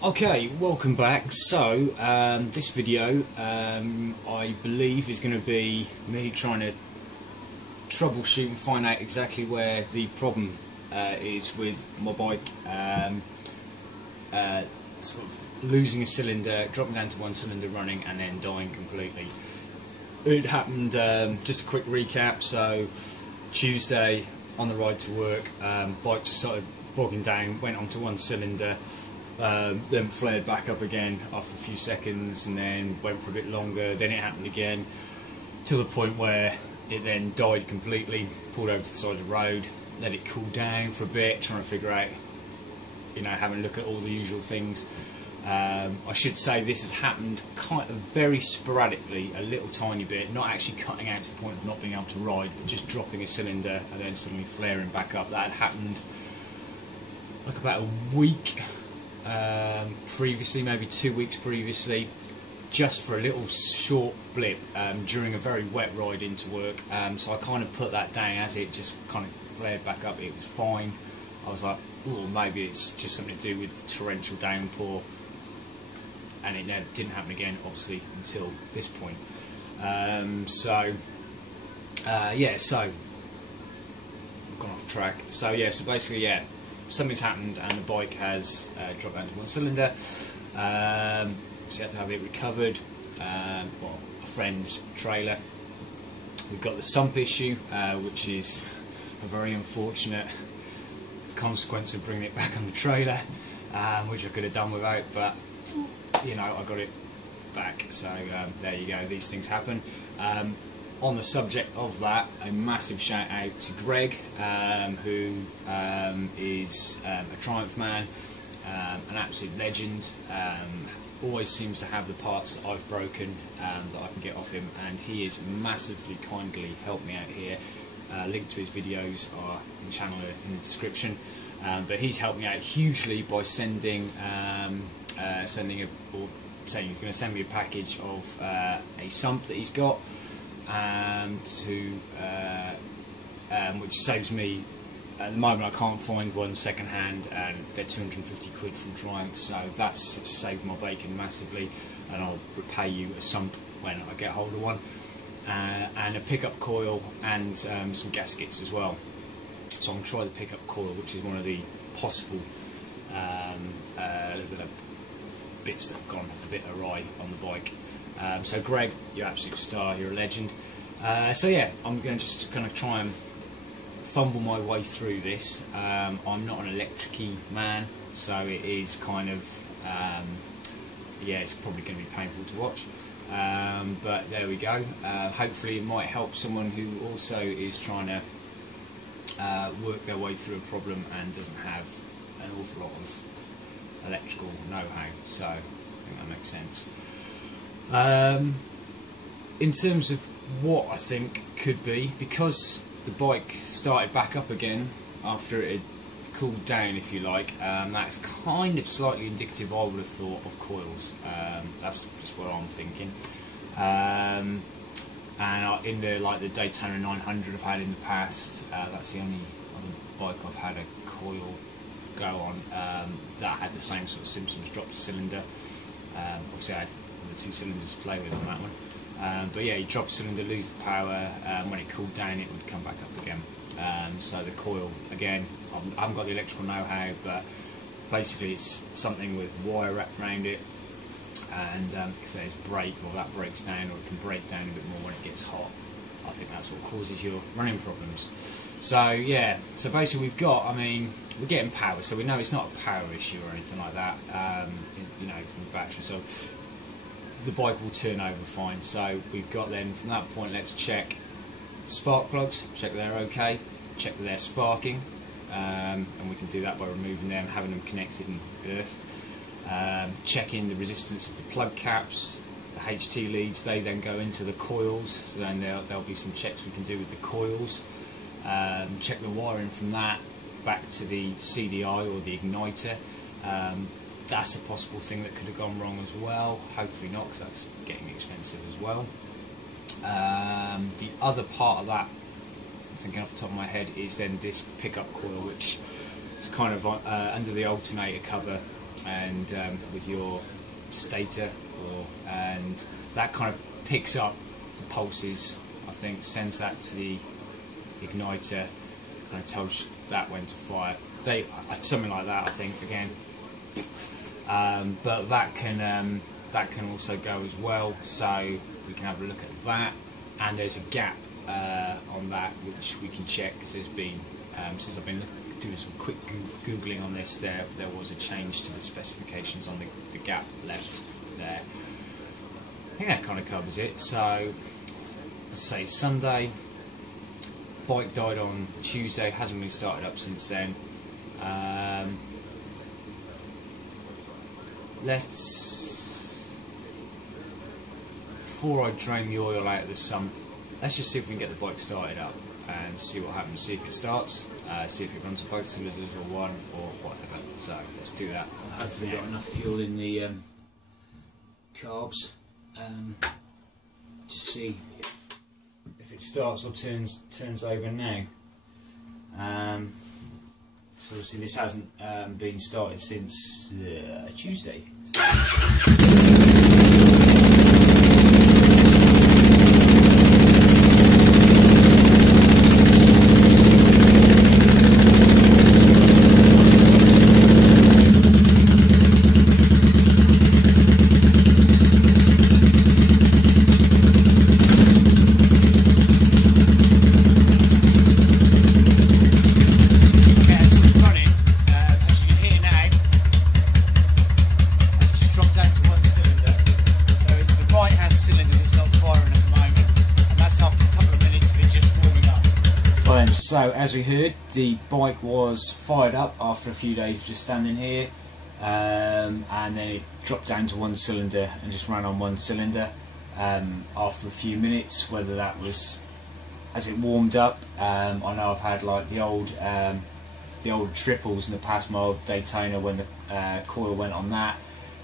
Okay, welcome back. So, this video, I believe, is going to be me trying to troubleshoot and find out exactly where the problem is with my bike. Sort of losing a cylinder, dropping down to one cylinder running, and then dying completely. It happened, just a quick recap, so Tuesday on the ride to work, bike just started bogging down, went onto one cylinder, then flared back up again after a few seconds, and then went for a bit longer. Then it happened again to the point where it then died completely. Pulled over to the side of the road, let it cool down for a bit, trying to figure out, having a look at all the usual things. I should say this has happened kind of very sporadically, a little tiny bit, not actually cutting out to the point of not being able to ride, but just dropping a cylinder and then suddenly flaring back up. That had happened like about a week previously, maybe 2 weeks previously, just for a little short blip during a very wet ride into work. So I kind of put that down as it just kind of flared back up. It was fine. I was like, oh, maybe it's just something to do with torrential downpour, and it never didn't happen again, obviously, until this point. Yeah, so I've gone off track. So yeah, so basically, yeah, something's happened and the bike has dropped down to one cylinder. So you had to have it recovered. Well, a friend's trailer. We've got the sump issue, which is a very unfortunate consequence of bringing it back on the trailer, which I could have done without, but I got it back. So there you go, these things happen. On the subject of that, a massive shout out to Greg, who is a Triumph man, an absolute legend. Always seems to have the parts that I've broken that I can get off him, and he is massively kindly helped me out here. Link to his videos are in the channel in the description. But he's helped me out hugely by sending saying he's going to send me a package of a sump that he's got, which saves me. At the moment I can't find one second hand, and they're 250 quid from Triumph, so that's saved my bacon massively, and I'll repay you a sump when I get hold of one, and a pickup coil and some gaskets as well. So I'm going to try the pickup coil, which is one of the possible little bit of bits that have gone a bit awry on the bike. So Greg, you're an absolute star, you're a legend. So yeah, I'm going to just kind of try and fumble my way through this. I'm not an electric-y man, so it is kind of, yeah, it's probably going to be painful to watch. But there we go. Hopefully it might help someone who also is trying to work their way through a problem and doesn't have an awful lot of electrical know-how. So I think that makes sense. In terms of what I think could be, because the bike started back up again after it had cooled down, if you like, that's kind of slightly indicative, I would have thought, of coils. That's just what I'm thinking. And in the Daytona 900 I've had in the past, that's the only other bike I've had a coil go on that had the same sort of symptoms. Dropped a cylinder. Obviously I had the two cylinders to play with on that one. But yeah, you drop a cylinder, lose the power, when it cooled down it would come back up again. So the coil, again, I haven't got the electrical know-how, but basically it's something with wire wrapped around it, and if there's break, or that breaks down, or it can break down a bit more when it gets hot, I think that's what causes your running problems. So yeah, so basically we're getting power, so we know it's not a power issue or anything like that, from the battery, so the bike will turn over fine. So we've got then, from that point, let's check the spark plugs, check they're okay, check that they're sparking, and we can do that by removing them, having them connected and earthed. Checking the resistance of the plug caps, the HT leads, they then go into the coils, so then there'll be some checks we can do with the coils. Check the wiring from that back to the CDI or the igniter. That's a possible thing that could have gone wrong as well. Hopefully not, because that's getting expensive as well. The other part of that, I'm thinking off the top of my head, is then this pickup coil, which is kind of under the alternator cover and with your stator, and that kind of picks up the pulses. I think sends that to the igniter, kind of tells that when to fire. Something like that, I think, again. But that can also go as well, so we can have a look at that. And there's a gap on that which we can check, because there's been since I've been doing some quick googling on this, there was a change to the specifications on the gap left there. I think that kind of covers it. So let's say Sunday, bike died on Tuesday, hasn't been started up since then. Before I drain the oil out of the sump, let's just see if we can get the bike started up and see what happens, see if it starts, see if it runs on both cylinders or one or whatever. So let's do that. I've hopefully got enough fuel in the carbs to see if it starts or turns over now. So obviously this hasn't been started since Tuesday. So as we heard, the bike was fired up after a few days just standing here, and then it dropped down to one cylinder and just ran on one cylinder after a few minutes. Whether that was as it warmed up, I know I've had like the old triples in the past, my old Daytona, when the coil went on that,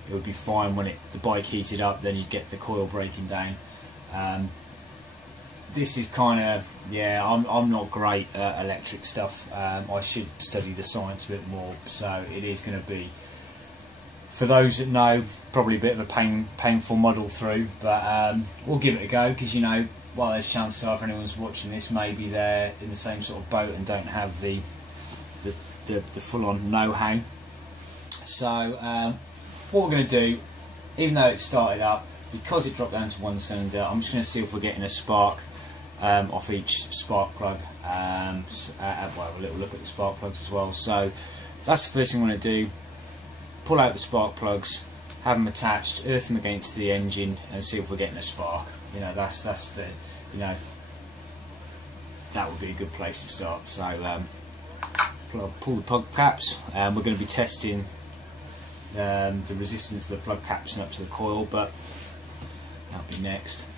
it would be fine. When the bike heated up, then you'd get the coil breaking down. This is kind of, yeah, I'm not great at electric stuff. I should study the science a bit more, so it is going to be, for those that know, probably a bit of a painful muddle through, but we'll give it a go, because, you know, while there's chances are if anyone's watching this, maybe they're in the same sort of boat and don't have the full-on know-how. So what we're going to do, even though it started up, because it dropped down to one cylinder, I'm just going to see if we're getting a spark off each spark plug. Well, a little look at the spark plugs as well. So that's the first thing I'm going to do. Pull out the spark plugs, have them attached, earth them against the engine, and see if we're getting a spark. You know, that's the, you know, that would be a good place to start. So pull the plug caps, and we're going to be testing the resistance of the plug caps and up to the coil, but that'll be next.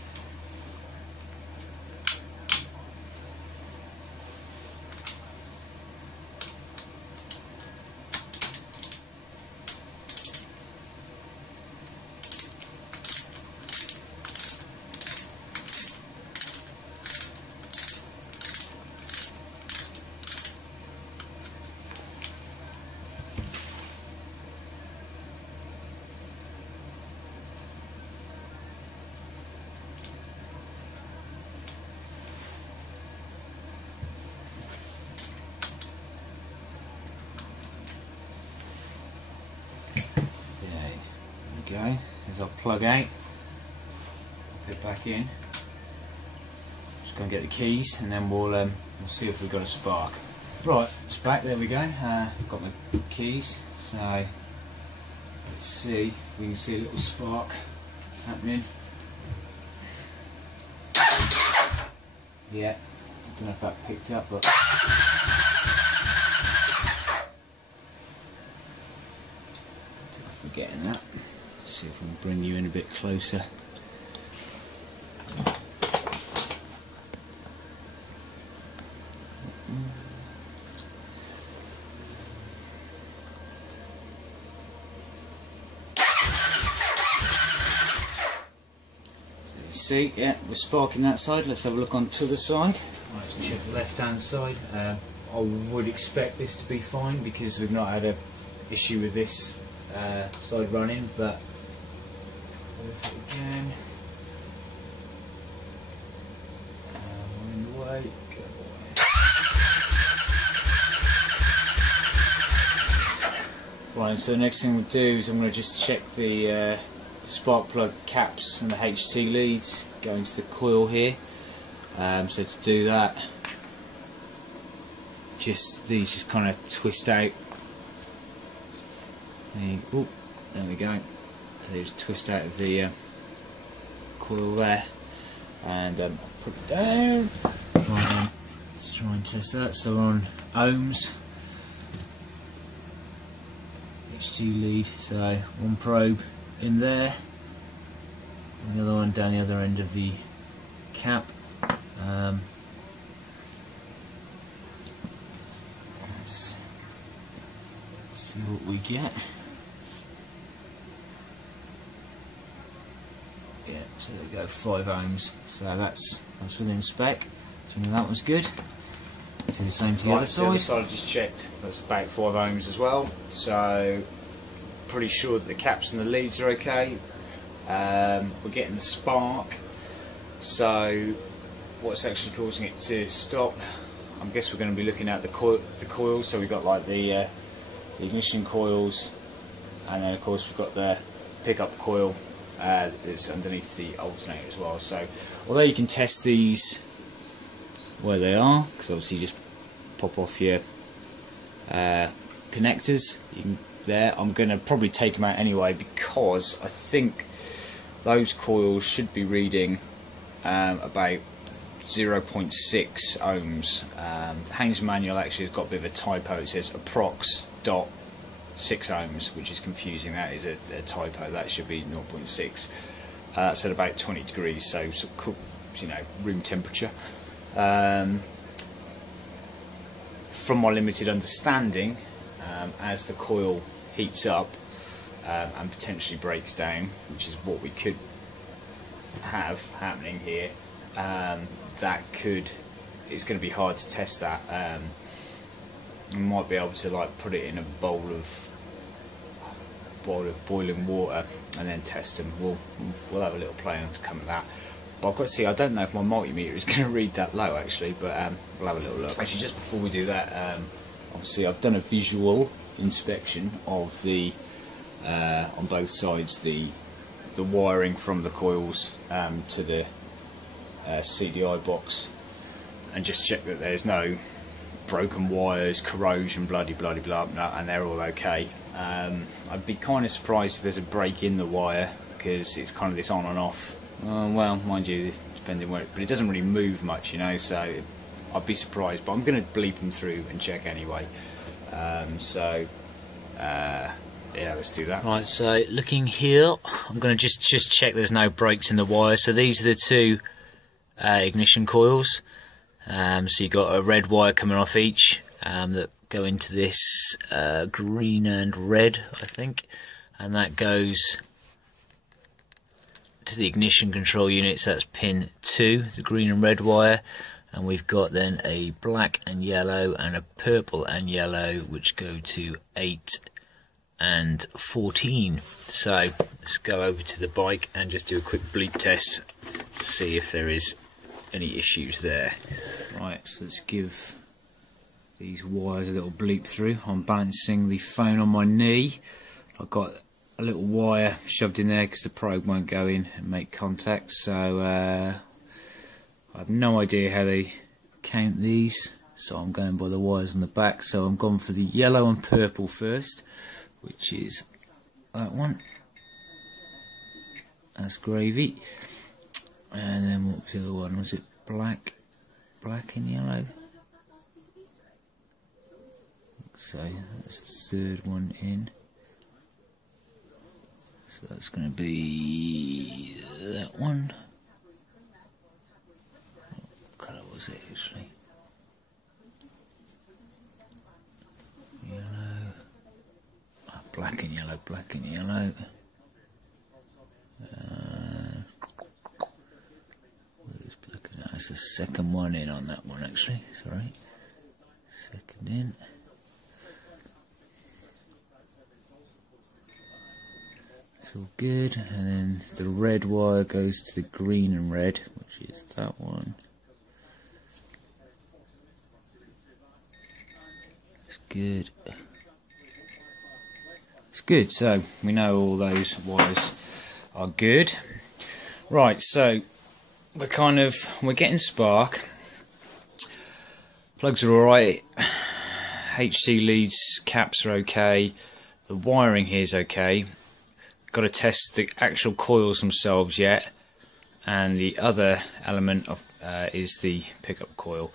Go. There's our plug out. Put it back in. Just go and get the keys, and then we'll see if we've got a spark. Right, it's back. There we go. Got my keys. So let's see if we can see a little spark happening. Yeah, I don't know if that picked up, but. Getting that. See if we can bring you in a bit closer. So you see, yeah, we're sparking that side. Let's have a look on to the side. Let's check the left hand side. I would expect this to be fine, because we've not had an issue with this side running, but there's it again. We're in the way. Right, so the next thing we'll do is I'm going to just check the spark plug caps and the HT leads going to the coil here. So to do that, these just kind of twist out. There we go. So they just twist out of the coil there, and I'll put it down. Right, let's try and test that. So we're on ohms. HT lead, so one probe in there and the other one down the other end of the cap. Let's see what we get. Yeah, so there we go, 5 ohms, so that's within spec, so that was good. Do the same to the other side. The other side I just checked, that's about 5 ohms as well, so pretty sure that the caps and the leads are okay. We're getting the spark, so what's actually causing it to stop? I guess we're going to be looking at the coils, so we've got like the ignition coils, and then of course we've got the pickup coil that's underneath the alternator as well. So although you can test these where they are, because obviously you just pop off your connectors, you can, there. I'm going to probably take them out anyway, because I think those coils should be reading about 0.6 ohms. The Haynes manual actually has got a bit of a typo. It says approx. 6 ohms, which is confusing. That is a typo. That should be 0.6. That's at about 20 degrees, so you know, room temperature. From my limited understanding, as the coil heats up and potentially breaks down, which is what we could have happening here, it's going to be hard to test that. You might be able to like put it in a bowl of boiling water and then test them. We'll have a little play on to come at that. But I've got to see, I don't know if my multimeter is going to read that low actually, but we'll have a little look. Actually, just before we do that, obviously I've done a visual inspection of the on both sides, the wiring from the coils to the CDI box, and just check that there's no broken wires, corrosion, bloody blah, and they're all okay. I'd be kind of surprised if there's a break in the wire, because it's kind of this on and off. Well, mind you, depending where, but it doesn't really move much, you know. So I'd be surprised, but I'm going to bleep them through and check anyway. Yeah, let's do that. Right, so looking here, I'm going to just check there's no breaks in the wire. So these are the two ignition coils. So you've got a red wire coming off each that go into this green and red, I think, and that goes to the ignition control unit. So that's pin 2, the green and red wire, and we've got then a black and yellow and a purple and yellow, which go to 8 and 14. So let's go over to the bike and just do a quick bleep test to see if there is any issues there. Right, so let's give these wires a little bleep through. I'm balancing the phone on my knee. I've got a little wire shoved in there because the probe won't go in and make contact, so I have no idea how they count these, so I'm going by the wires on the back. So I'm going for the yellow and purple first, which is that one. That's gravy. And then what was the other one? Was it black and yellow? So that's the third one in. So that's going to be that one. What colour was it actually? Yellow. Oh, black and yellow, black and yellow. That's the second one in on that one actually, sorry. Second in. all good, and then the red wire goes to the green and red, which is that one. It's good. It's good, so we know all those wires are good. Right, so we're getting spark. Plugs are alright. HC leads, caps are okay. The wiring here is okay. Got to test the actual coils themselves yet. And the other element of is the pickup coil.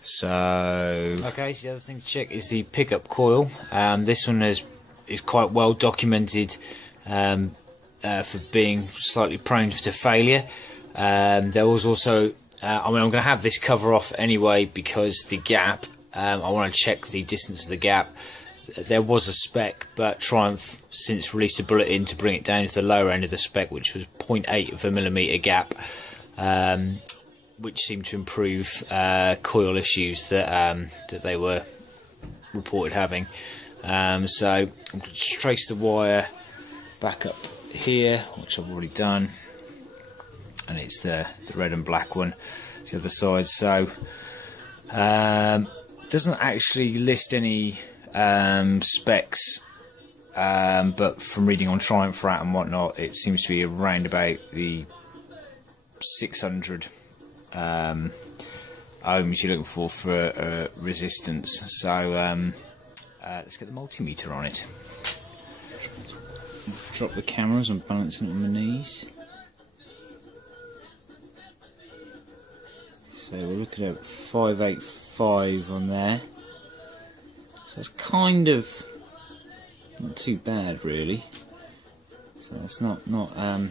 So okay, so the other thing to check is the pickup coil. This one is quite well documented for being slightly prone to failure. There was also, I'm going to have this cover off anyway because the gap, I want to check the distance of the gap. There was a spec, but Triumph since released a bulletin to bring it down to the lower end of the spec, which was 0.8 of a millimetre gap, which seemed to improve coil issues that they were reported having. So I'm going to trace the wire back up here, which I've already done, and it's the red and black one. It's the other side. So doesn't actually list any specs, but from reading on Triumph Rat and whatnot, it seems to be around about the 600 ohms you're looking for resistance. So let's get the multimeter on it. Drop the cameras, I'm balancing it on my knees. So we're looking at 585 on there. So it's kind of not too bad really. So it's not what I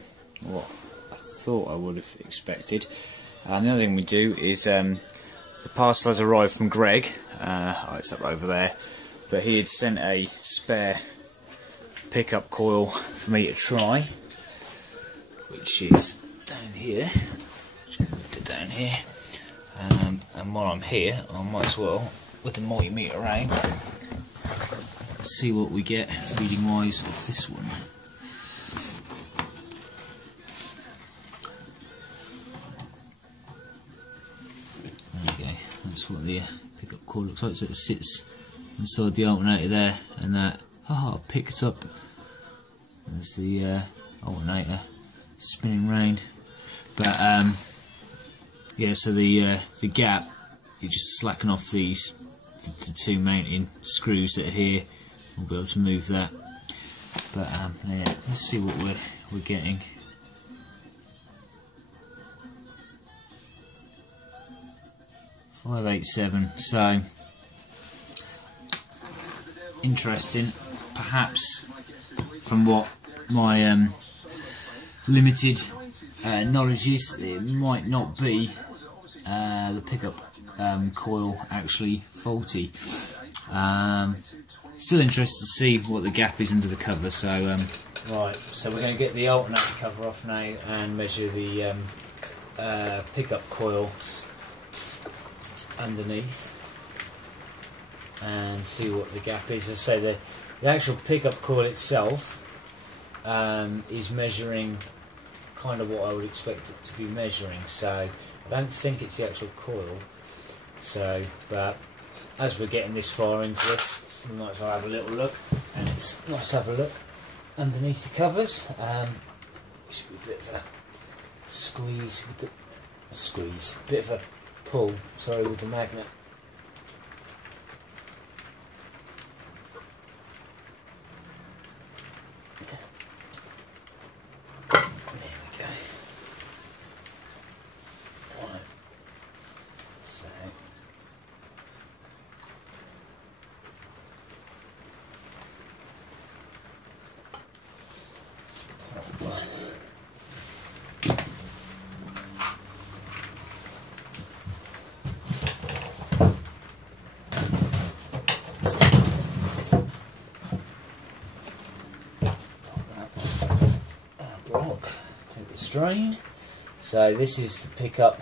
thought I would have expected. And the other thing we do is the parcel has arrived from Greg. It's up over there. But he had sent a spare pickup coil for me to try, which is down here. Down here. And while I'm here, I might as well, with the multimeter around, see what we get reading wise of this one. There you go. That's what the pickup coil looks like. So it sits inside the alternator there, and that picked up as the alternator spinning round. But yeah, so the gap, you just slacken off these the two mounting screws that are here. We'll be able to move that. But yeah, let's see what we're getting. .587. So interesting. Perhaps from what my limited knowledge is, it might not be the pickup coil actually faulty. Still interested to see what the gap is under the cover. So right, so we're going to get the alternator cover off now and measure the pickup coil underneath and see what the gap is. As I say, the actual pickup coil itself is measuring kind of what I would expect it to be measuring, so I don't think it's the actual coil. So, but as we're getting this far into this, we might as well have a little look, and it's nice to have a look underneath the covers. Should be a bit of a squeeze with the bit of a pull, sorry, with the magnet. Strain. So this is the pickup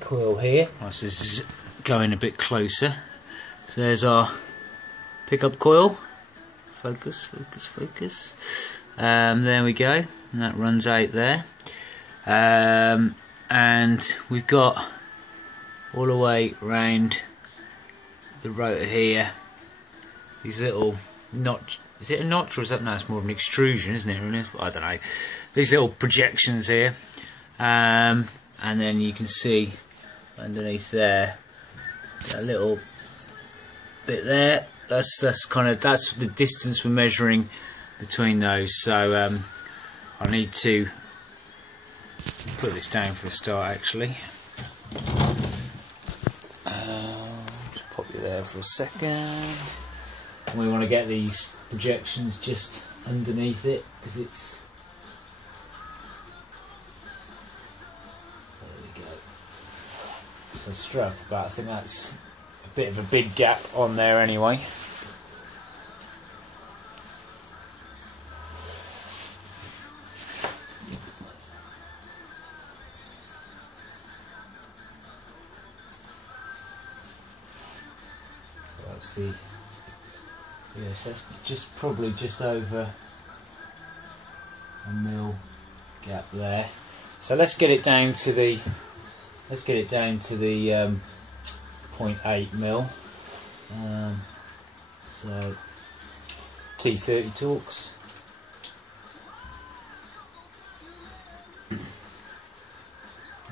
coil here. This is going a bit closer. So there's our pickup coil. Focus, focus, focus. There we go, and that runs out there. And we've got all the way round the rotor here these little notch. Is it a notch or is that? No, it's more of an extrusion, isn't it? I don't know. These little projections here, and then you can see underneath there that little bit there. That's the distance we're measuring between those. So I need to put this down for a start. Actually, just pop you there for a second. And we want to get these projections just underneath it because it's. There we go. So straight off the bat, I think that's a bit of a big gap on there anyway. So that's the. Yes, that's probably just over a mil gap there. So let's get it down to the 0.8 mil. So T30 torques.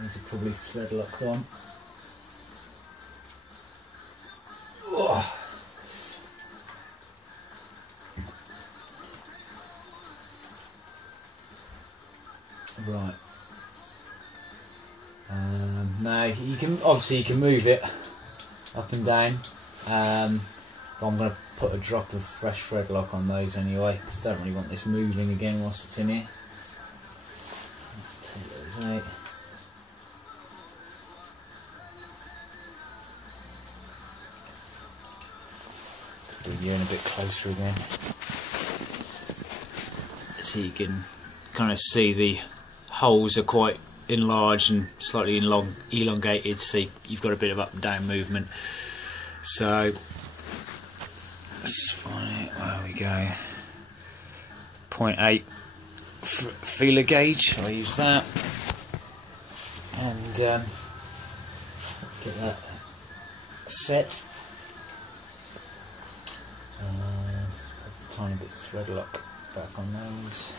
These are probably thread locked on. Oh. Right. Now you can move it up and down, but I'm going to put a drop of fresh thread lock on those anyway because I don't really want this moving again whilst it's in here. Let's take those out. Bring you in a bit closer again, so you can kind of see the holes are quite enlarged and slightly elongated, so you've got a bit of up and down movement. So let's find it. Where we go. 0.8 feeler gauge. I'll use that and get that set. Put a tiny bit of thread lock back on those.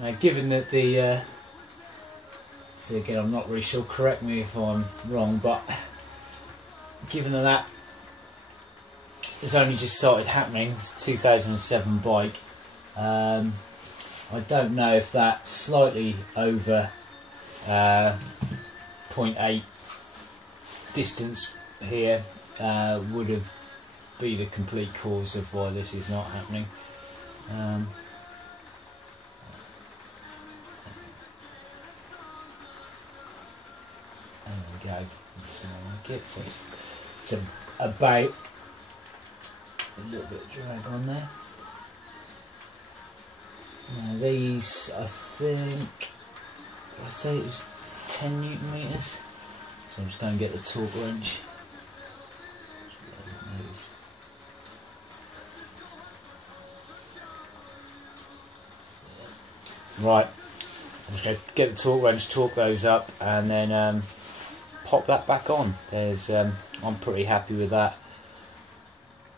Now, given that the, so again, I'm not really sure, correct me if I'm wrong, but given that has only just started happening, it's a 2007 bike, I don't know if that slightly over 0.8 distance here would have been the complete cause of why this is not happening. There we go. So it's about a little bit of drag on there. Now these, I think, did I say it was 10 Newton meters? So I'm just going to get the torque wrench. Right, I'm just going to get the torque wrench, torque those up, and then pop that back on. There's, I'm pretty happy with that.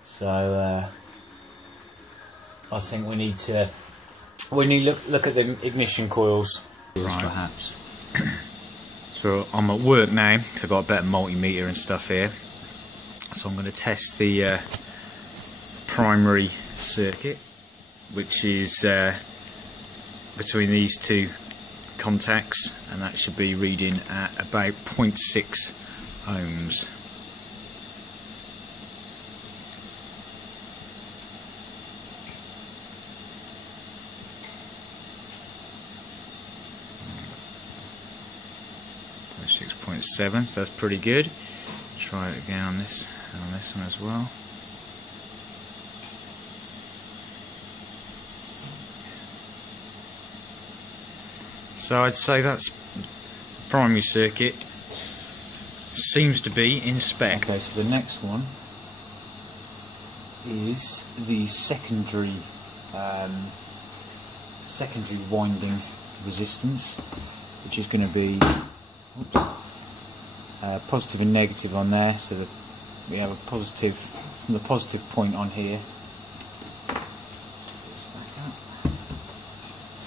So I think we need to look at the ignition coils. Right. Perhaps. So I'm at work now, so I've got a better multimeter and stuff here. So I'm going to test the primary circuit, which is between these two contacts, and that should be reading at about 0.6 ohms. .6.7, so that's pretty good. Try it again on this one as well. So I'd say that's primary circuit seems to be in spec. Okay, so the next one is the secondary winding resistance, which is going to be positive and negative on there. So that we have a positive from the positive point on here.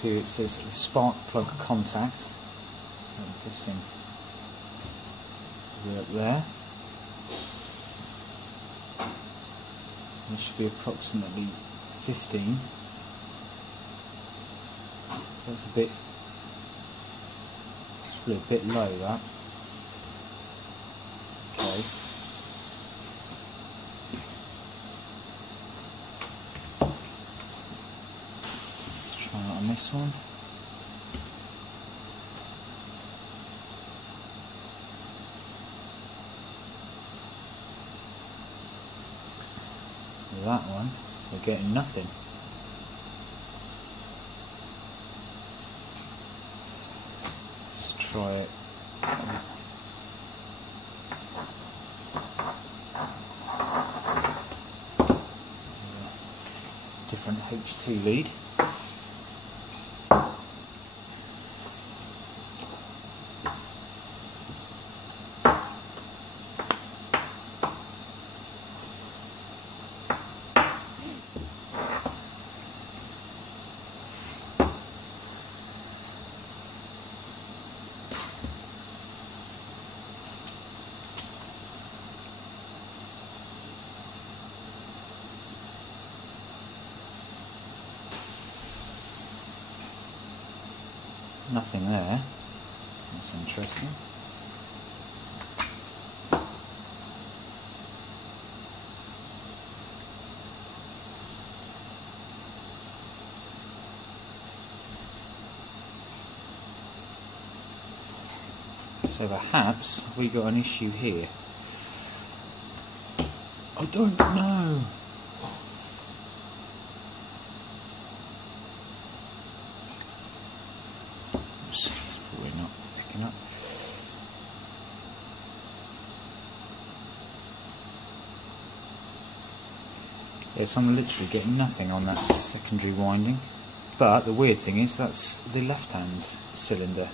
It says the Sparkplug contact. So I'm guessing we're up there. There should be approximately 15. So it's probably a bit low, that. Okay. On this one. That one, we're getting nothing. Let's try it. Different H2 lead. Nothing there. That's interesting. So perhaps we got an issue here. I don't know. Probably not picking up. Yes, I'm literally getting nothing on that secondary winding. But the weird thing is that's the left-hand cylinder.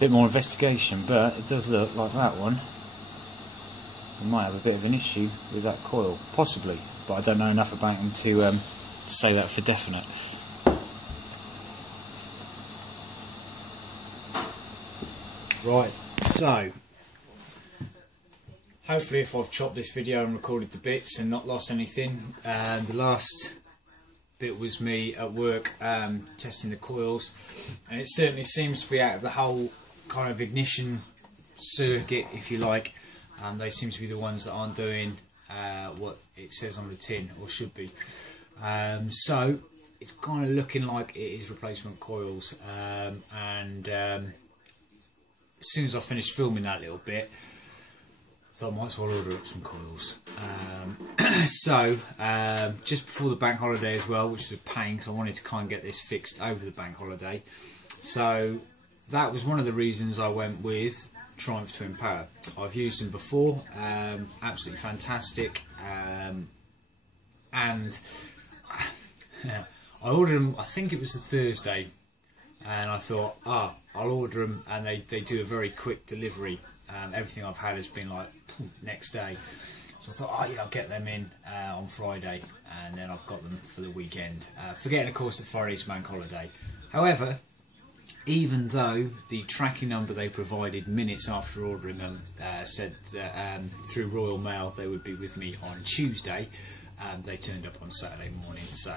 Bit more investigation, but it does look like that one. We might have a bit of an issue with that coil, possibly, but I don't know enough about them to say that for definite. Right, so hopefully if I've chopped this video and recorded the bits and not lost anything, the last bit was me at work testing the coils, and it certainly seems to be out of the whole kind of ignition circuit, if you like. They seem to be the ones that aren't doing what it says on the tin, or should be. So it's kind of looking like it is replacement coils, and as soon as I finish filming that little bit, I thought I might as well order up some coils. So just before the bank holiday as well, which was a pain because I wanted to kind of get this fixed over the bank holiday. So that was one of the reasons I went with Triumph Twin Power. I've used them before, absolutely fantastic, and I ordered them, I think it was the Thursday, and I thought, I'll order them, and they do a very quick delivery. Everything I've had has been like next day, so I thought, yeah, I'll get them in on Friday, and then I've got them for the weekend, forgetting of course that Friday's bank holiday. However, even though the tracking number they provided minutes after ordering them said that through Royal Mail they would be with me on Tuesday, they turned up on Saturday morning, so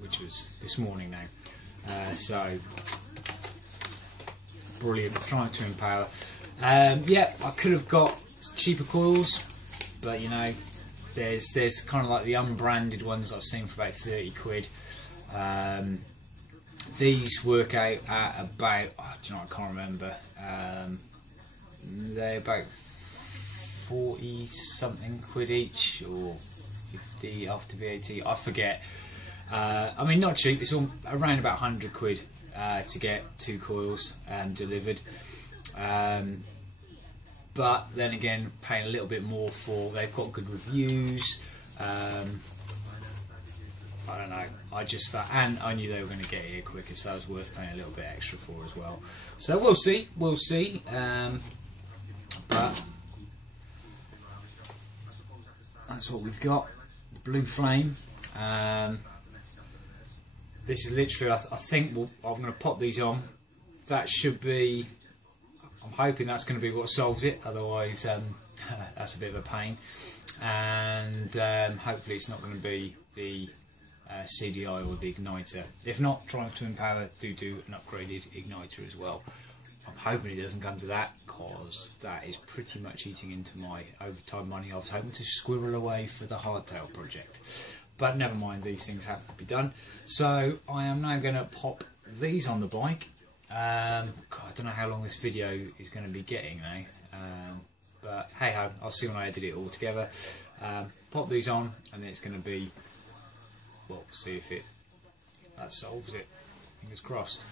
which was this morning now. So brilliant, Triumph Twin Power. Yeah, I could have got cheaper coils, but you know, there's kind of like the unbranded ones I've seen for about 30 quid. These work out at about, do you know, I can't remember, they're about 40 something quid each, or 50 after VAT, I forget. I mean, not cheap, it's all around about 100 quid to get 2 coils delivered. But then again, paying a little bit more for, they've got good reviews. I don't know, I just felt, and I knew they were going to get here quicker, so it was worth paying a little bit extra for as well. So we'll see, but that's what we've got. The Blue Flame. This is literally, I think I'm going to pop these on. That should be, I'm hoping that's going to be what solves it, otherwise that's a bit of a pain. And hopefully it's not going to be the CDI or the igniter. If not, Triumph Twin Power do an upgraded igniter as well. I'm hoping it doesn't come to that, because that is pretty much eating into my overtime money I was hoping to squirrel away for the hardtail project. But never mind, these things have to be done. So I am now going to pop these on the bike. God, I don't know how long this video is going to be getting now, but hey ho, I'll see when I edit it all together. Pop these on, and then it's going to be, well, see if that solves it. Fingers crossed.